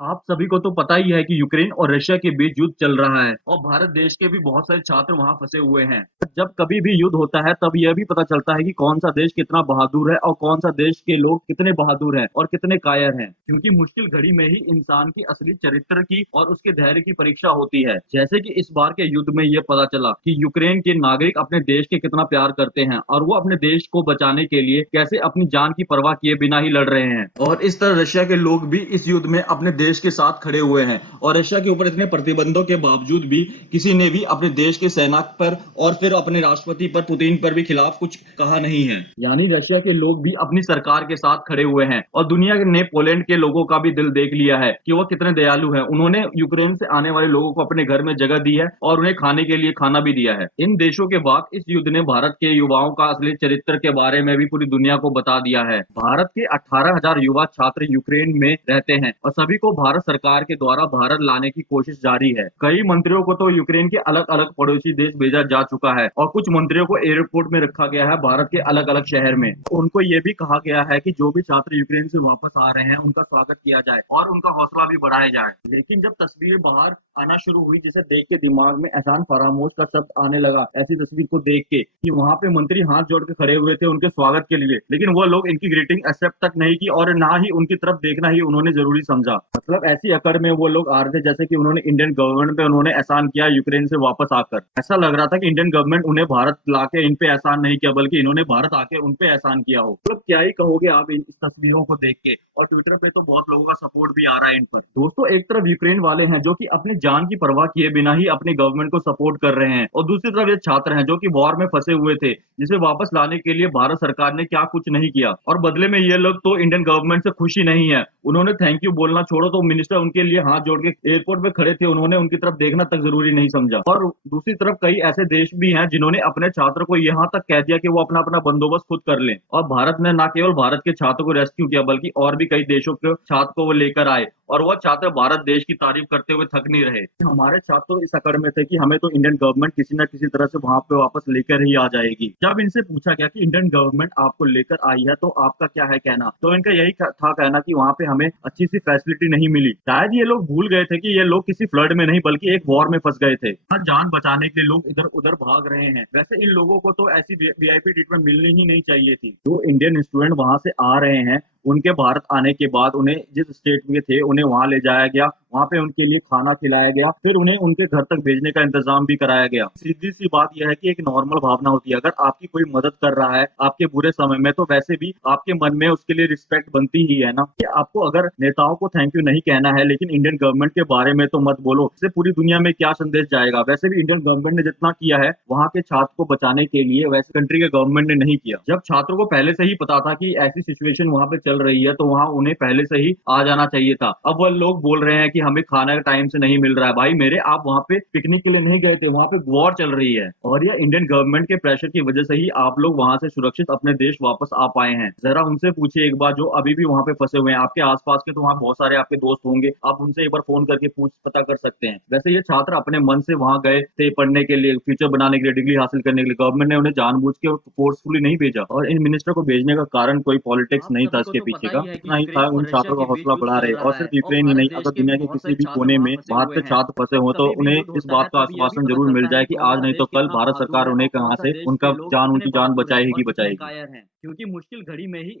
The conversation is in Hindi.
आप सभी को तो पता ही है कि यूक्रेन और रशिया के बीच युद्ध चल रहा है और भारत देश के भी बहुत सारे छात्र वहां फंसे हुए हैं। जब कभी भी युद्ध होता है तब यह भी पता चलता है कि कौन सा देश कितना बहादुर है और कौन सा देश के लोग कितने बहादुर हैं और कितने कायर हैं, क्योंकि मुश्किल घड़ी में ही इंसान की असली चरित्र की और उसके धैर्य की परीक्षा होती है। जैसे कि इस बार के युद्ध में यह पता चला कि यूक्रेन के नागरिक अपने देश के कितना प्यार करते हैं और वो अपने देश को बचाने के लिए कैसे अपनी जान की परवाह किए बिना ही लड़ रहे हैं। और इस तरह रशिया के लोग भी इस युद्ध में अपने देश के साथ खड़े हुए हैं और रशिया के ऊपर इतने प्रतिबंधों के बावजूद भी किसी ने भी अपने देश के सेना पर और फिर अपने राष्ट्रपति पर पुतिन पर भी खिलाफ कुछ कहा नहीं है। यानी रशिया के लोग भी अपनी सरकार के साथ खड़े हुए हैं और दुनिया ने पोलैंड के लोगों का भी दिल देख लिया है कि वो कितने दयालु हैं। उन्होंने यूक्रेन से आने वाले लोगों को अपने घर में जगह दी है और उन्हें खाने के लिए खाना भी दिया है। इन देशों के बाद इस युद्ध ने भारत के युवाओं का असली चरित्र के बारे में भी पूरी दुनिया को बता दिया है। भारत के 18,000 युवा छात्र यूक्रेन में रहते हैं और सभी को भारत सरकार के द्वारा भारत लाने की कोशिश जारी है। कई मंत्रियों को तो यूक्रेन के अलग अलग पड़ोसी देश भेजा जा चुका है और कुछ मंत्रियों को एयरपोर्ट में रखा गया है भारत के अलग अलग शहर में। उनको ये भी कहा गया है कि जो भी छात्र यूक्रेन से वापस आ रहे हैं उनका स्वागत किया जाए और उनका हौसला भी बढ़ाया जाए। लेकिन जब तस्वीरें बाहर आना शुरू हुई, जिसे देख के दिमाग में एहसान फरामोश का शब्द आने लगा, ऐसी तस्वीर को देख के कि वहां पे मंत्री हाथ जोड़ के खड़े हुए थे उनके स्वागत के लिए, लेकिन वो लोग इनकी ग्रीटिंग एक्सेप्ट तक नहीं की और ना ही उनकी तरफ देखना ही उन्होंने जरूरी समझा। मतलब ऐसी अकड़ में वो लोग आ रहे थे जैसे कि उन्होंने इंडियन गवर्नमेंट पे उन्होंने एहसान किया यूक्रेन से वापस आकर। ऐसा लग रहा था कि इंडियन गवर्नमेंट उन्हें भारत लाके इन पे एहसान नहीं किया बल्कि इन्होंने भारत आके उन पे एहसान किया हो। मतलब क्या ही कहोगे आप इस तस्वीरों को देख के। और ट्विटर पे तो बहुत लोगों का सपोर्ट भी आ रहा है इन पर। दोस्तों, एक तरफ यूक्रेन वाले हैं जो कि अपनी जान की परवाह किए बिना ही अपनी गवर्नमेंट को सपोर्ट कर रहे हैं और दूसरी तरफ ये छात्र हैं जो कि वॉर में फंसे हुए थे, जिसे वापस लाने के लिए भारत सरकार ने क्या कुछ नहीं किया और बदले में ये लोग तो इंडियन गवर्नमेंट से खुश ही नहीं है। उन्होंने थैंक यू बोलना छोड़ो तो मिनिस्टर उनके लिए हाथ जोड़ के एयरपोर्ट पे खड़े थे, उन्होंने उनकी तरफ देखना तक जरूरी नहीं समझा। और दूसरी तरफ कई ऐसे देश भी हैं जिन्होंने अपने छात्र को यहाँ तक कह दिया कि वो अपना अपना बंदोबस्त खुद कर लें और भारत ने न केवल भारत के छात्र को रेस्क्यू किया बल्कि और भी कई देशों के छात्र को वो लेकर आए और वह छात्र भारत देश की तारीफ करते हुए थक नहीं रहे। हमारे छात्र तो इस अकड़ में थे कि हमें तो इंडियन गवर्नमेंट किसी न किसी तरह से वहां पे वापस लेकर ही आ जाएगी। जब इनसे पूछा गया कि इंडियन गवर्नमेंट आपको लेकर आई है तो आपका क्या है कहना, तो इनका यही था कहना कि वहां पे हमें अच्छी सी फैसिलिटी नहीं मिली। शायद ये लोग भूल गए थे कि ये लोग किसी फ्लड में नहीं बल्कि एक वॉर में फंस गए थे। जान बचाने के लिए लोग इधर उधर भाग रहे हैं। वैसे इन लोगों को तो ऐसी वीआईपी ट्रीटमेंट मिलनी ही नहीं चाहिए थी। जो इंडियन स्टूडेंट वहां से आ रहे हैं उनके भारत आने के बाद उन्हें जिस स्टेट में थे उन्हें वहां ले जाया गया, वहां पे उनके लिए खाना खिलाया गया, फिर उन्हें उनके घर तक भेजने का इंतजाम भी कराया गया। सीधी सी बात यह है कि एक नॉर्मल भावना होती है, अगर आपकी कोई मदद कर रहा है आपके बुरे समय में तो वैसे भी आपके मन में उसके लिए रिस्पेक्ट बनती ही है ना। कि आपको अगर नेताओं को थैंक यू नहीं कहना है लेकिन इंडियन गवर्नमेंट के बारे में तो मत बोलो, इससे पूरी दुनिया में क्या संदेश जाएगा। वैसे भी इंडियन गवर्नमेंट ने जितना किया है वहां के छात्र को बचाने के लिए वैसे कंट्री के गवर्नमेंट ने नहीं किया। जब छात्रों को पहले से ही पता था कि ऐसी सिचुएशन वहां पे चल रही है तो वहां उन्हें पहले से ही आ जाना चाहिए था। अब वह लोग बोल रहे हैं कि हमें खाना टाइम से नहीं मिल रहा है। भाई मेरे, आप वहां पे पिकनिक के लिए नहीं गए थे, वहां पे वॉर चल रही है और यह इंडियन गवर्नमेंट के प्रेशर की वजह से ही आप लोग वहां से सुरक्षित अपने देश वापस आ पाए हैं। जरा उनसे पूछिए एक बार जो अभी भी वहां पे फंसे हुए हैं, आपके आसपास के तो वहां बहुत सारे आपके दोस्त होंगे, आप उनसे एक बार फोन करके पूछ पता कर सकते हैं। वैसे ये छात्र अपने मन से वहां गए थे पढ़ने के लिए, फ्यूचर बनाने के लिए, डिग्री हासिल करने के लिए। गवर्नमेंट ने उन्हें जानबूझ के और फोर्सफुली नहीं भेजा और इन मिनिस्टर को भेजने का कारण कोई पॉलिटिक्स आप नहीं था सभी को इसके तो पीछे पता ही का, है कि इतना ही था यूक्रेन उन और रशिया छात्रों के का बीच हौसला युद्ध बढ़ा चल रहे। और रहा है सिर्फ और यूक्रेन ही भारत नहीं, देश अगर के भी दुनिया के बहुत किसी सारे भी छात्र कोने वहां में फंसे भारत हुए के हैं। छात्र फंसे जब हो तो कभी भी उन्हें युद्ध इस होता है बात का तब यह भी आश्वासन पता जरूर मिल चलता है जाए कि कि कौन आज सा नहीं तो देश कल कितना भारत बहादुर सरकार है उन्हें और कहाँ कौन सा से देश के उनका लोग जान, कितने उनकी जान बहादुर हैं बचाएगी और ही कितने बचाएगी। कायर हैं। क्योंकि मुश्किल घड़ी में ही